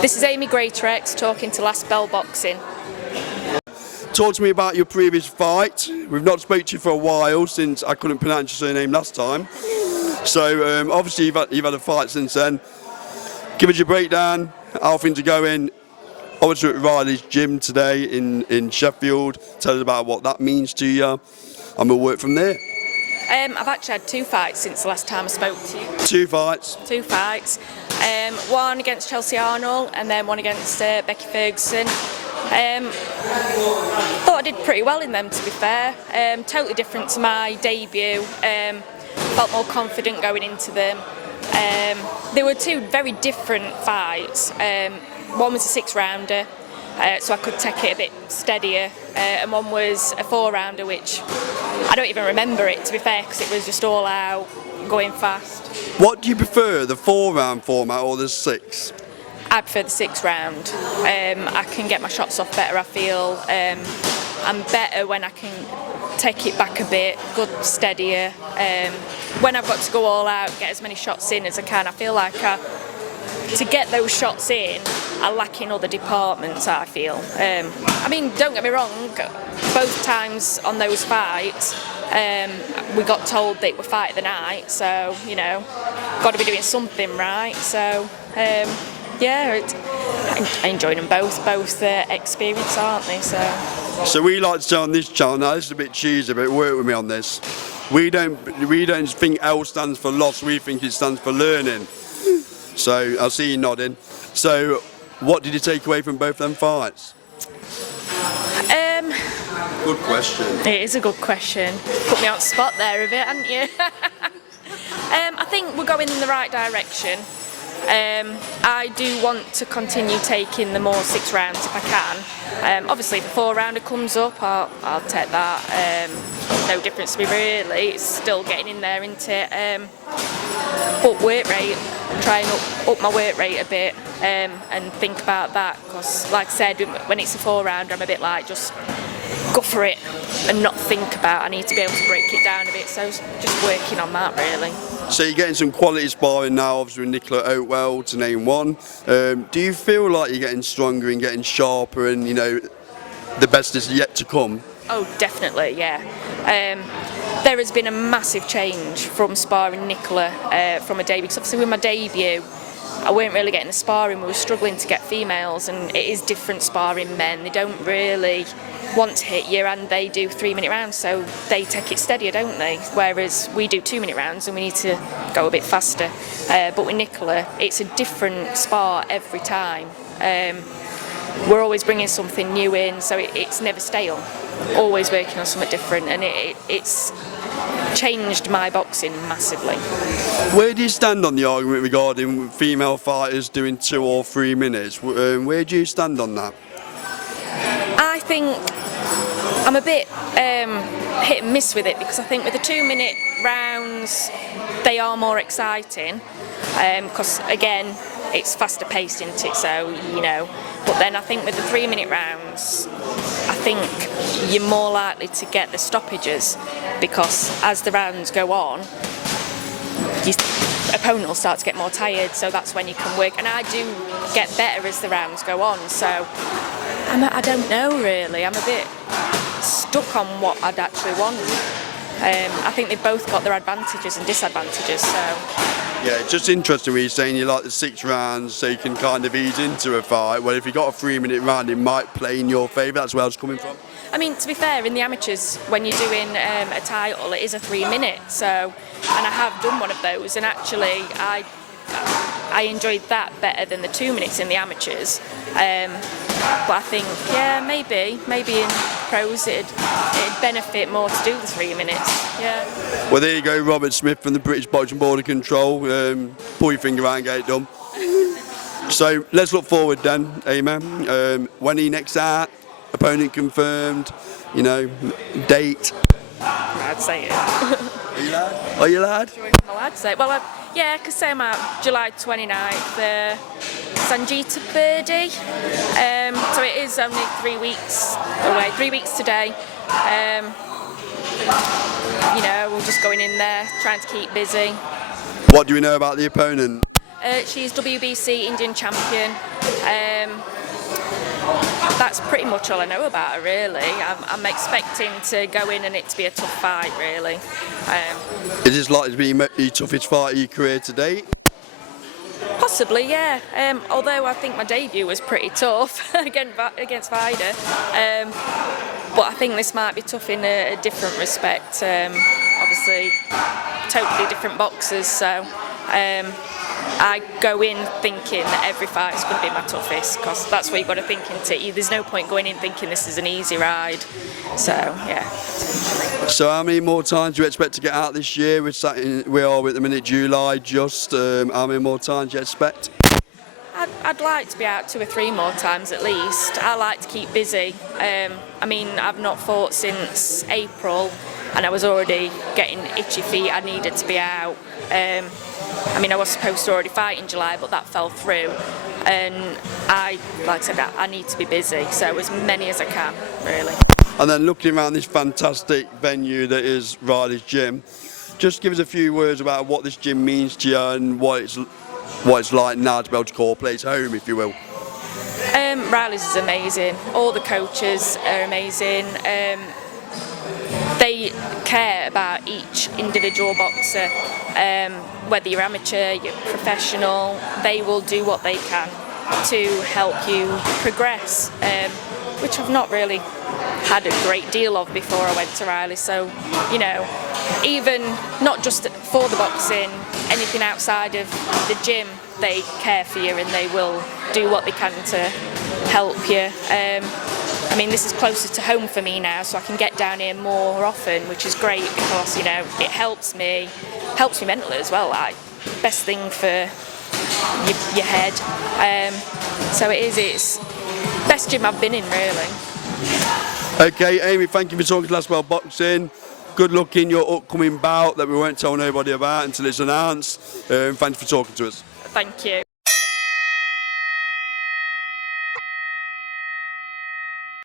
This is Amy Greatorex talking to Last Bell Boxing. Talk to me about your previous fight. We've not spoke to you for a while since I couldn't pronounce your surname last time. So obviously you've had a fight since then. Give us your breakdown, how things are going. Obviously at Riley's gym today in Sheffield. Tell us about what that means to you, and we'll work from there. I've actually had 2 fights since the last time I spoke to you. 2 fights? 2 fights. One against Chelsea Arnold and then one against Becky Ferguson. Thought I did pretty well in them, to be fair. Totally different to my debut. Felt more confident going into them. They were 2 very different fights. One was a 6-rounder, so I could take it a bit steadier, and one was a 4-rounder, which I don't even remember it, to be fair, because it was just all out, going fast. What do you prefer, the 4-round format or the 6? I prefer the 6-round. I can get my shots off better, I feel. I'm better when I can take it back a bit, good, steadier. When I've got to go all out, get as many shots in as I can, I feel like to get those shots in, I lack in other departments, I feel. I mean, don't get me wrong, both times on those fights, we got told that we're fight of the night, so, you know, got to be doing something right, so, yeah, I enjoyed them both experience, aren't they, so. So we like to say on this channel, now this is a bit cheesy, but work with me on this. We don't think L stands for loss, we think it stands for learning. So I see you nodding. So what did you take away from both them fights? Good question. It is a good question. Put me on the spot there a bit, haven't you? I think we're going in the right direction. I do want to continue taking the more 6 rounds if I can. Obviously if a 4-rounder comes up, I'll take that. No difference to me really, it's still getting in there, isn't it? But weight rate, try and up my weight rate a bit, and think about that, because like I said, when it's a 4-rounder I'm a bit like, just go for it and not think about it. I need to be able to break it down a bit, so just working on that really. So you're getting some quality sparring now, obviously with Nicola Oatwell, to name one. Do you feel like you're getting stronger and getting sharper and, you know, the best is yet to come? Oh, definitely, yeah. There has been a massive change from sparring Nicola from a debut, because obviously with my debut, I weren't really getting the sparring, we were struggling to get females, and it is different sparring men. They don't really want to hit you, and they do 3-minute rounds, so they take it steadier, don't they? Whereas we do 2-minute rounds and we need to go a bit faster. But with Nicola, it's a different spar every time. We're always bringing something new in, so it's never stale. Always working on something different, and it's changed my boxing massively. Where do you stand on the argument regarding female fighters doing 2 or 3 minutes? Where do you stand on that? I think I'm a bit hit and miss with it, because I think with the 2-minute rounds they are more exciting, because again it's faster paced, isn't it, so you know, but then I think with the 3-minute rounds I think you're more likely to get the stoppages, because as the rounds go on your opponent will start to get more tired, so that's when you can work, and I do get better as the rounds go on, so I don't know really, I'm a bit stuck on what I'd actually want. I think they've both got their advantages and disadvantages, so. Yeah, it's just interesting when you're saying you like the 6 rounds so you can kind of ease into a fight. Well, if you got a 3-minute round, it might play in your favour. That's where I was coming from. I mean, to be fair, in the amateurs, when you're doing a title, it is a 3-minute. So, and I have done one of those, and actually, I enjoyed that better than the 2 minutes in the amateurs. But I think, yeah, maybe in pros it'd benefit more to do the 3 minutes. Yeah. Well, there you go, Robert Smith from the British Boxing Board of Control. Pull your finger out and get it done. So let's look forward then, Amen. When are you next out? Opponent confirmed, you know, date. I'd say it. Are you lad? Are you lad? I'd say, well, yeah, because say I'm out July 29th, Sanjita Birdie. So it is only 3 weeks away, 3 weeks today. You know, we're just going in there, trying to keep busy. What do we know about the opponent? she's WBC Indian champion. That's pretty much all I know about her, really. I'm expecting to go in and it to be a tough fight, really. Is this likely to be your toughest fight of your career to date? Possibly, yeah. Although I think my debut was pretty tough against Vida. But I think this might be tough in a different respect. Obviously, totally different boxers, so I go in thinking that every fight is going to be my toughest, because that's what you've got to think into. There's no point going in thinking this is an easy ride. So, yeah. So how many more times do you expect to get out this year? We are at the minute July, just how many more times do you expect? I'd like to be out 2 or 3 more times at least. I like to keep busy. I mean, I've not fought since April, and I was already getting itchy feet. I needed to be out. I mean, I was supposed to already fight in July, but that fell through. And like I said, I need to be busy, so as many as I can, really. And then looking around this fantastic venue that is Riley's Gym, just give us a few words about what this gym means to you and what it's like now to be able to call a place home, if you will. Riley's is amazing. All the coaches are amazing. They care about each individual boxer. Whether you're amateur, you're professional, they will do what they can to help you progress, which I've not really had a great deal of before I went to Riley. So, you know, even not just for the boxing, anything outside of the gym, they care for you and they will do what they can to help you. I mean, this is closer to home for me now, so I can get down here more often, which is great because, you know, it helps me mentally as well. Like, best thing for your head. So it's best gym I've been in, really. Okay, Amy, thank you for talking to us about boxing. Good luck in your upcoming bout that we won't tell nobody about until it's announced. Thanks for talking to us. Thank you.